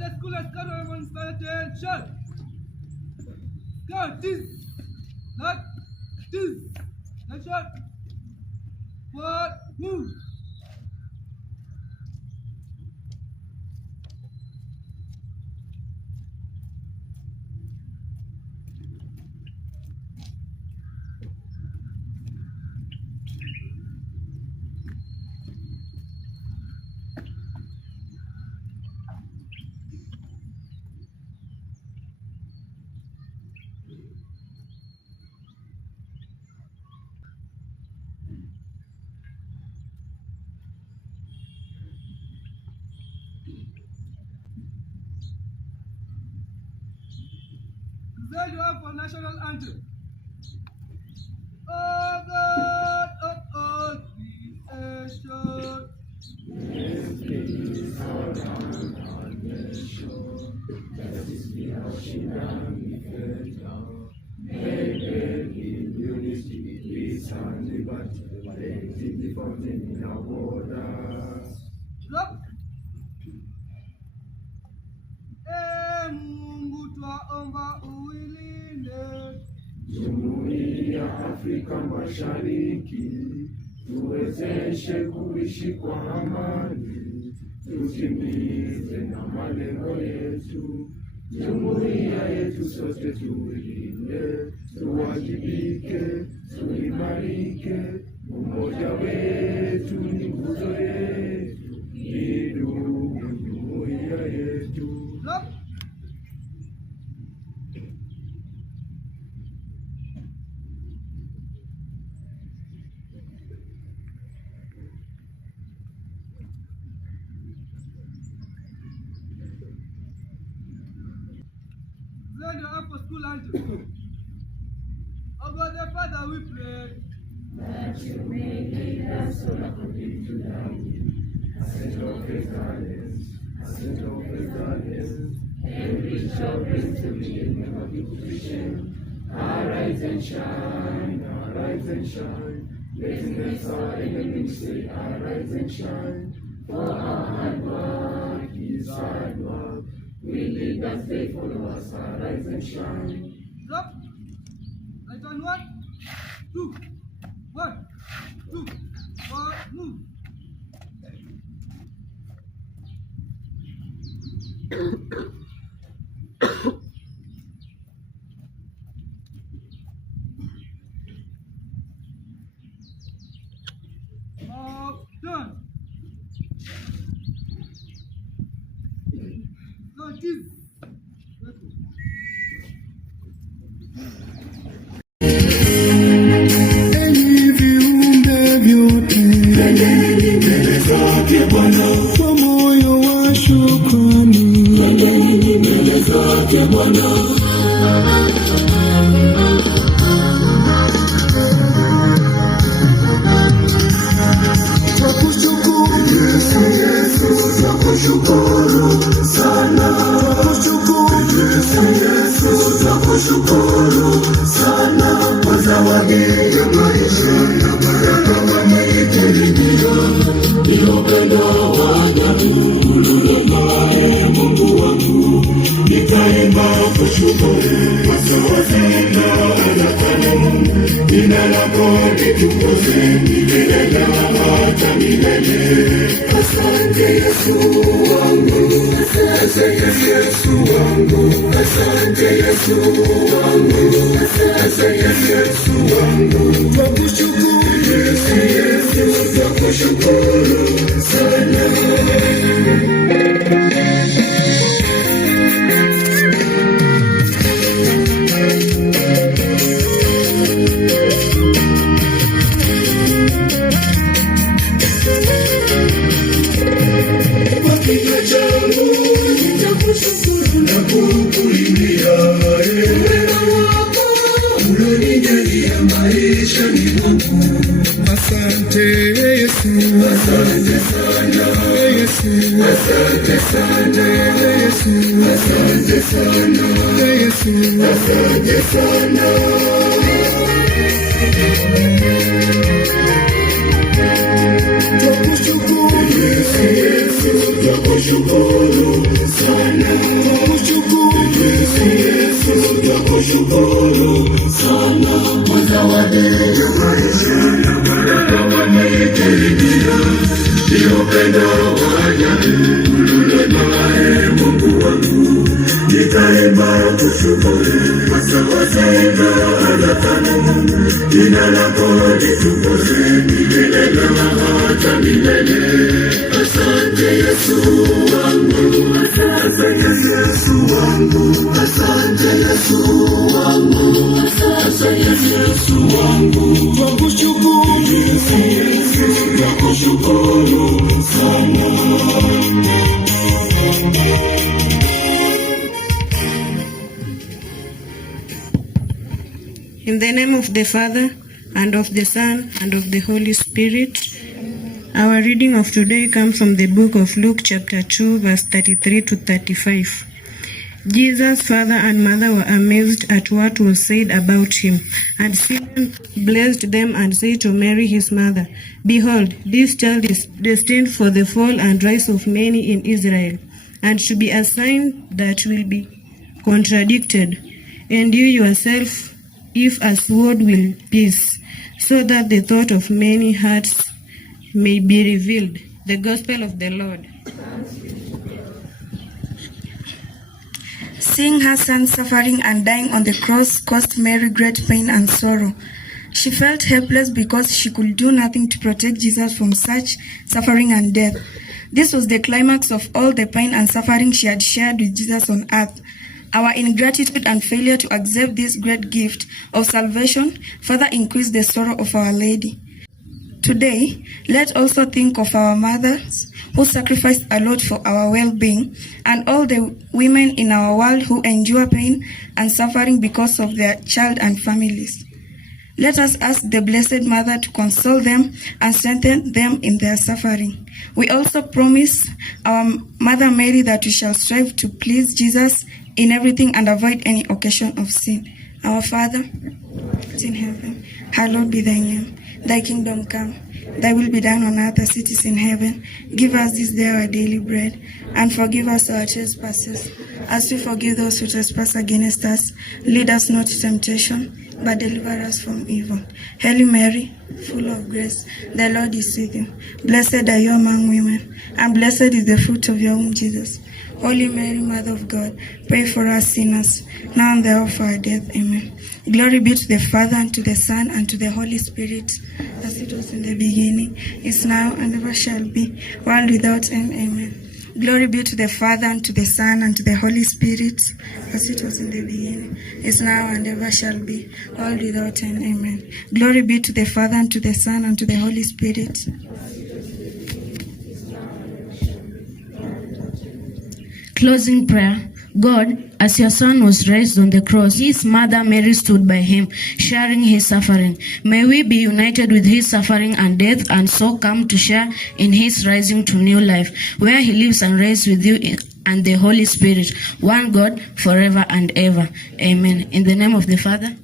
the school has got everyone's attention. Go, this, not this. Next shot. What? Move. There you are for national anthem. Oh God of all creation. Yes, peace all down on the shore. That is the ocean and the fertile. May in unity, peace and liberty. Let the fountain in our waters. Drop. Mungu twaomba uilinde Jumuiya ya Afrika Mashariki, tuwezeshe kuishi kwa amani, tutimize na malengo yetu. Jumuiya yetu sote tuilinde, tuwajibike, tuimarike. Umoja wetu ni nguzo yetu, idumu jumuiya yetu. Drop. Then you have for school anthem. Oh God the Father, we pray That you may lead us all according to thy will. Ascent of excellence, ascent of excellence, and reach our praise to the end of the creation. Arise and shine, arise and shine. Letting us our enemies say, arise and shine. For our hard work is hard work. We lead us, they follow us, arise and shine. Drop. Right on 1, 2. 1, 2, 1, move. Done. Go, this. Kwa moyo wa shukrani, mbele zake Bwana. Twakushukuru Yesu, Yesu, twakushukuru sana. Twakushukuru Yesu, twakushukuru sana kwa zawadi ya maisha na baraka umeitulindia. Ndio pendo wa ajabu ulionaye Mungu wangu, nitaimba kushukuru kwa sababu na adhabu. Jina lako litukuzwe milele na hata milele. Asante Yesu wangu, asante Yesu wangu, asante Yesu wangu, asante Yesu wangu. Twakushukuru Yesu, Yesu, twakushukuru sana. Asante Yesu, asante sana Yesu, asante sana Yesu, asante sana Yesu, asante sana. Twakushukuru Yesu, Yesu, twakushukuru sana, twakushukuru sana, mzawadi ya maisha na baraka wametuletea, ndio pendo wa ajabu ulilonipae Mungu wangu, nitaimba kushukuru kwa sababu unataka jina lako litukuzwe milele na hata milele. Asante Yesu wangu, asante Yesu wangu, asante Yesu wangu, asante Yesu wangu, twakushukuru, twakushukuru sana. In the name of the Father, and of the Son, and of the Holy Spirit. Our reading of today comes from the book of Luke chapter 2, verse 33 to 35. Jesus' father and mother were amazed at what was said about him, and Simeon blessed them and said to Mary his mother, Behold, this child is destined for the fall and rise of many in Israel, and should be a sign that will be contradicted, and you yourself, if a sword will pierce, so that the thought of many hearts may be revealed. The Gospel of the Lord. Seeing her son suffering and dying on the cross caused Mary great pain and sorrow. She felt helpless because she could do nothing to protect Jesus from such suffering and death. This was the climax of all the pain and suffering she had shared with Jesus on earth. Our ingratitude and failure to accept this great gift of salvation further increased the sorrow of Our Lady. Today, let's also think of our mothers who sacrificed a lot for our well-being, and all the women in our world who endure pain and suffering because of their child and families. Let us ask the Blessed Mother to console them and strengthen them in their suffering. We also promise our Mother Mary that we shall strive to please Jesus in everything and avoid any occasion of sin. Our Father, in heaven, hallowed be thy name. Thy kingdom come, thy will be done on earth as it is in heaven. Give us this day our daily bread, and forgive us our trespasses, as we forgive those who trespass against us. Lead us not to temptation, but deliver us from evil. Hail Mary, full of grace, the Lord is with you. Blessed are you among women, and blessed is the fruit of your womb, Jesus. Holy Mary, Mother of God, pray for us sinners, now and the hour of our death. Amen. Glory be to the Father, and to the Son, and to the Holy Spirit, as it was in the beginning, is now, and ever shall be, world without end. Amen. Glory be to the Father, and to the Son, and to the Holy Spirit, as it was in the beginning, is now, and ever shall be, world without end. Amen. Glory be to the Father, and to the Son, and to the Holy Spirit. Closing prayer. God, as your son was raised on the cross, his mother Mary stood by him, sharing his suffering. May we be united with his suffering and death, and so come to share in his rising to new life, where he lives and reigns with you and the Holy Spirit, one God, forever and ever. Amen. In the name of the Father,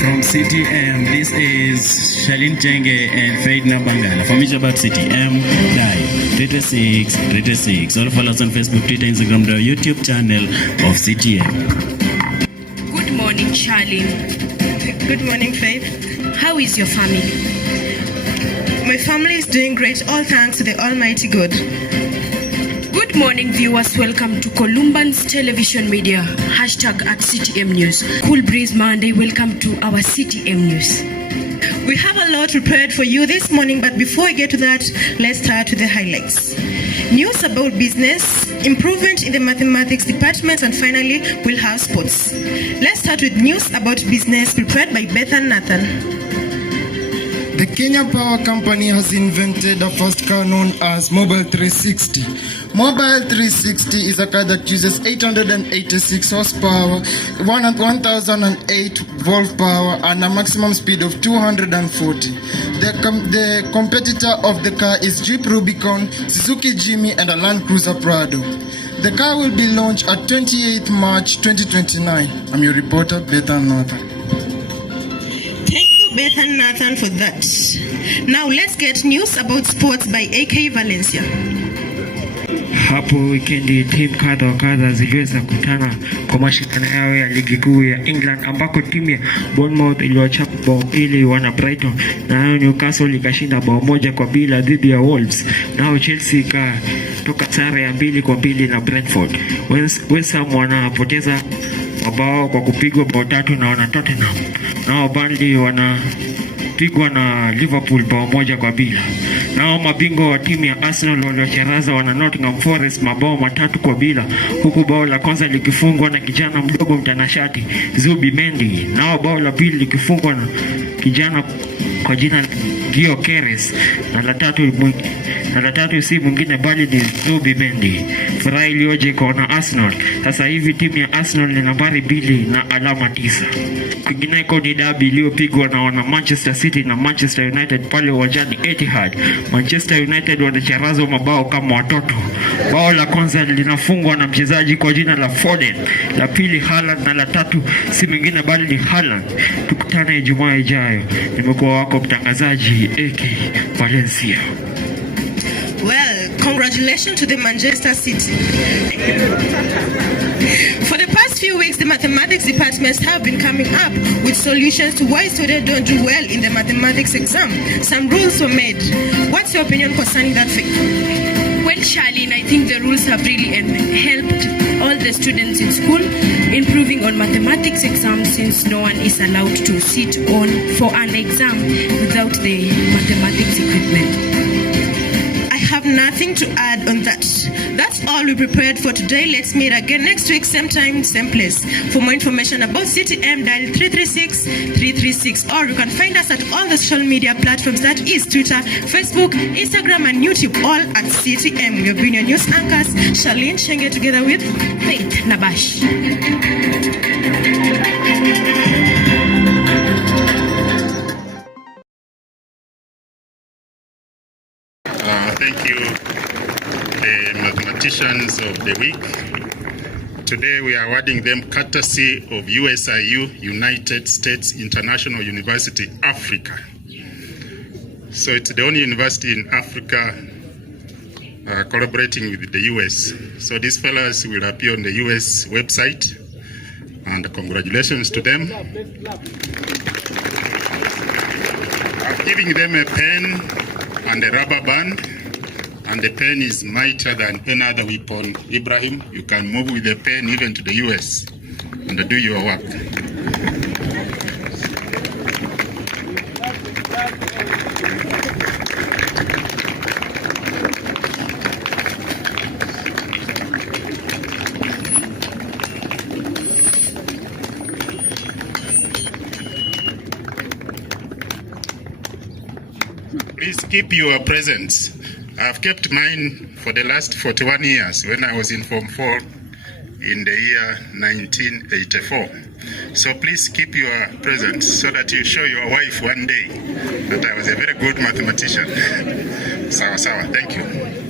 from CTM, this is Shalin Chenge and Faith Nabangala from Ijabat CTM Live, 36. All follow us on Facebook, Twitter, Instagram, the YouTube channel of CTM. Good morning, Charlene. Good morning, Faith. How is your family? My family is doing great, all thanks to the Almighty God. Good morning, viewers. Welcome to Columbans Television Media, hashtag at CTM News. Cool Breeze Monday, welcome to our CTM News. We have a lot prepared for you this morning, but before we get to that, let's start with the highlights. News about business, improvement in the mathematics department, and finally, we'll have sports. Let's start with news about business prepared by Beth and Nathan. The Kenya Power Company has invented a first car known as Mobile 360. Mobile 360 is a car that uses 886 horsepower, 1008 volt power, and a maximum speed of 240. The competitor of the car is Jeep Rubicon, Suzuki Jimmy, and a Land Cruiser Prado. The car will be launched at 28th March 2029. I'm your reporter, Bethan Northern. Beth and Nathan for that. Now let's get news about sports by AK Valencia. Hapo wikendi timu kadha wa kadha ziliweza kukutana kwa mashindano yao ya ligi kuu ya England, ambako timu ya Bournemouth iliwachapa bao 2 wana Brighton, na Newcastle ikashinda bao 1-2 dhidi ya Wolves, nao Chelsea ikatoka sare ya 2-2 na Brentford. West Ham wanapoteza mabao kwa kupigwa bao 3 na wana Tottenham, nao Burnley wanapigwa na Liverpool bao 1-2. Nao mabingwa wa timu ya Arsenal waliocharaza wana Nottingham Forest mabao 3-2, huku bao la kwanza likifungwa na kijana mdogo mtanashati Zubi Mendi, nao bao la pili likifungwa na kijana kwa jina Gio Keres, na la tatu si mwingine bali ni Zubi Mendi. Furaha iliyoje kwa Arsenal. Sasa hivi timu ya Arsenal ni nambari 2 na alama 9. Kwingineko ni derby iliyopigwa na wana Manchester City na Manchester United pale uwanjani Etihad. Manchester United wanacharazwa mabao kama watoto. Bao la kwanza linafungwa na mchezaji kwa jina la Foden, la pili Haaland, na la tatu si mwingine bali ni Haaland. Tukutane Ijumaa ijayo. Nimekuwa wako mtangazaji AK Valencia. Well, congratulations to the Manchester City. For the past few weeks, the mathematics departments have been coming up with solutions to why students don't do well in the mathematics exam. Some rules were made. What's your opinion concerning that, Faith? Well, Charlene, I think the rules have really helped all the students in school, improving on mathematics exams, since no one is allowed to sit on for an exam without the mathematics equipment. I have nothing to add on that. That's all we prepared for today. Let's meet again next week, same time, same place. For more information about CTM, dial 336-336, or you can find us at all the social media platforms, that is Twitter, Facebook, Instagram, and YouTube, all at CTM. We have been your news anchors, Charlene Shenge, together with Faith Nabash. Thank you, the mathematicians of the week. Today we are awarding them courtesy of USIU, United States International University, Africa. So it's the only university in Africa collaborating with the US. So these fellows will appear on the US website, and congratulations to them. I'm giving them a pen and a rubber band, and the pen is mightier than any other weapon. Ibrahim, you can move with the pen even to the US and do your work. Please keep your presents. I've kept mine for the last 41 years when I was in Form 4 in the year 1984. So please keep your presents so that you show your wife one day that I was a very good mathematician. Sawa sawa. Thank you.